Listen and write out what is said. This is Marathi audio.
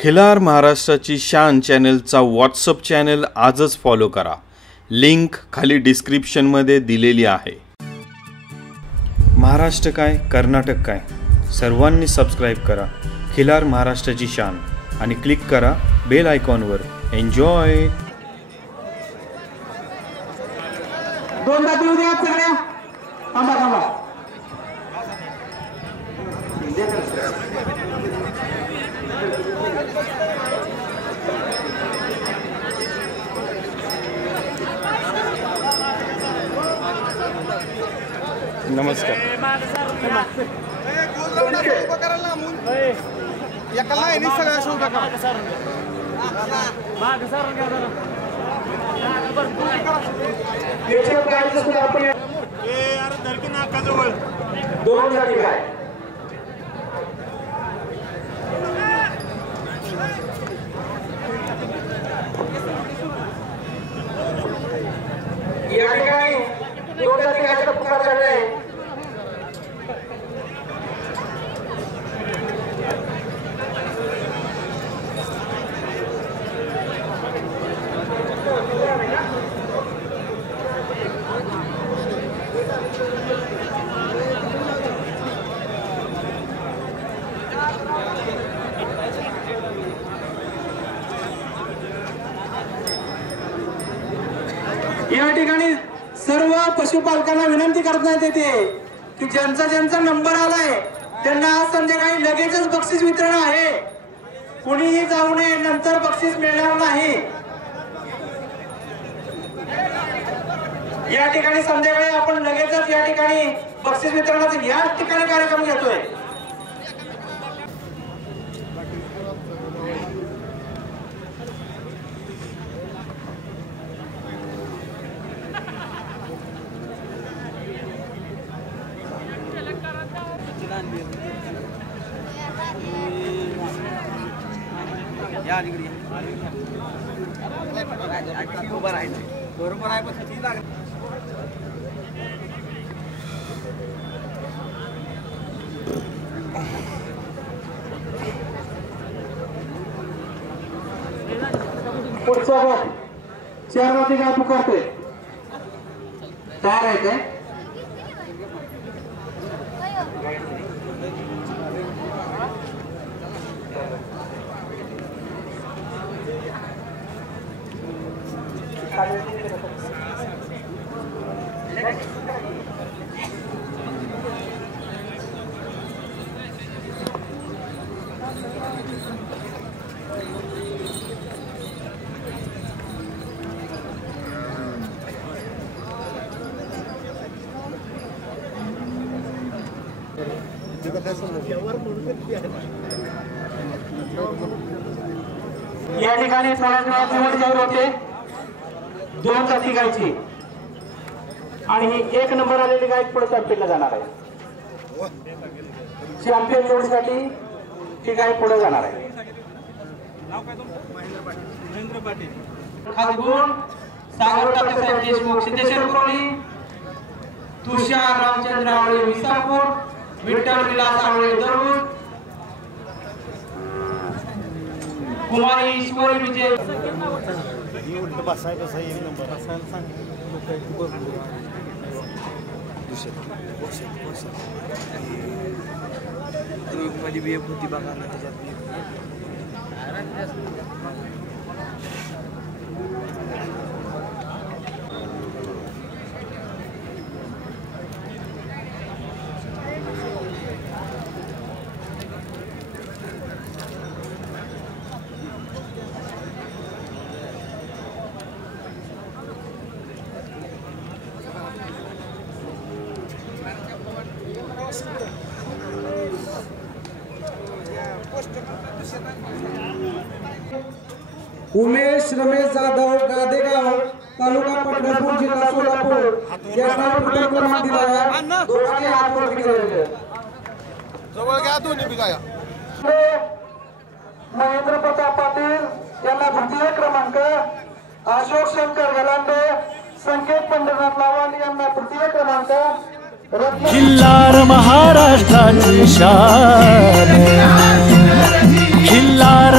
खिलार महाराष्ट्राची शान चॅनलचा व्हॉट्सअप चॅनल आजच फॉलो करा। लिंक खाली डिस्क्रिप्शनमध्ये दिलेली आहे। महाराष्ट्र काय कर्नाटक काय सर्वांनी सबस्क्राइब करा खिलार महाराष्ट्राची शान आणि क्लिक करा बेल आयकॉनवर। एन्जॉय। दोन बाजू द्या सगळ्या थांबा थांबा। नमस्कार। दोन जाती काय या ठिकाणी दोन जाती काय पुकार झालाय। या ठिकाणी सर्व पशुपालकांना विनंती करण्यात येते की ज्यांचा नंबर आलाय त्यांना आज संध्याकाळी लगेचच बक्षीस वितरण आहे। कुणीही जाऊ नये, नंतर बक्षीस मिळणार नाही। या ठिकाणी संध्याकाळी आपण लगेचच या ठिकाणी बक्षीस वितरणाचा या ठिकाणी कार्यक्रम घेतोय। बरोबर आहे पुढचा गट 4 वाजता काय पुकारतोय तयार आहे काय? या ठिकाणी थोड्याच वेळात निवड जाहीर होते। 2 जाती गायची आणि ही 1 नंबर आलेली गाय पुढे चॅम्पियनला जाणार आहे। चॅम्पियन निवडीसाठी ही गाय पुढे जाणार आहे। महेंद्र पाटील खासगुण सागर तात्यासाहेब देशमुख सिद्धेश्वर कोळी तुषार रामचंद्र आवळे विसापूर विठ्ठल विलास आवळे दररोज कुमारी ईश्वरी विजय मध्ये बी होती बघा ना त्याच्यात। उमेश रमेश जाधव गादेगाव तालुका पंढरपूर जिल्हा सोलापूर यांना पुढील क्रमांक दिला आहे। दोघांनी हात वर केले जवळ घ्या दोन्ही बिगाया। महेंद्र प्रताप पाटील यांना द्वितीय क्रमांक, अशोक शंकर गलांडे संकेत पंढरनाथ लावाल यांना तृतीय क्रमांक। खिल्लार महाराष्ट्राची शान, खिल्लार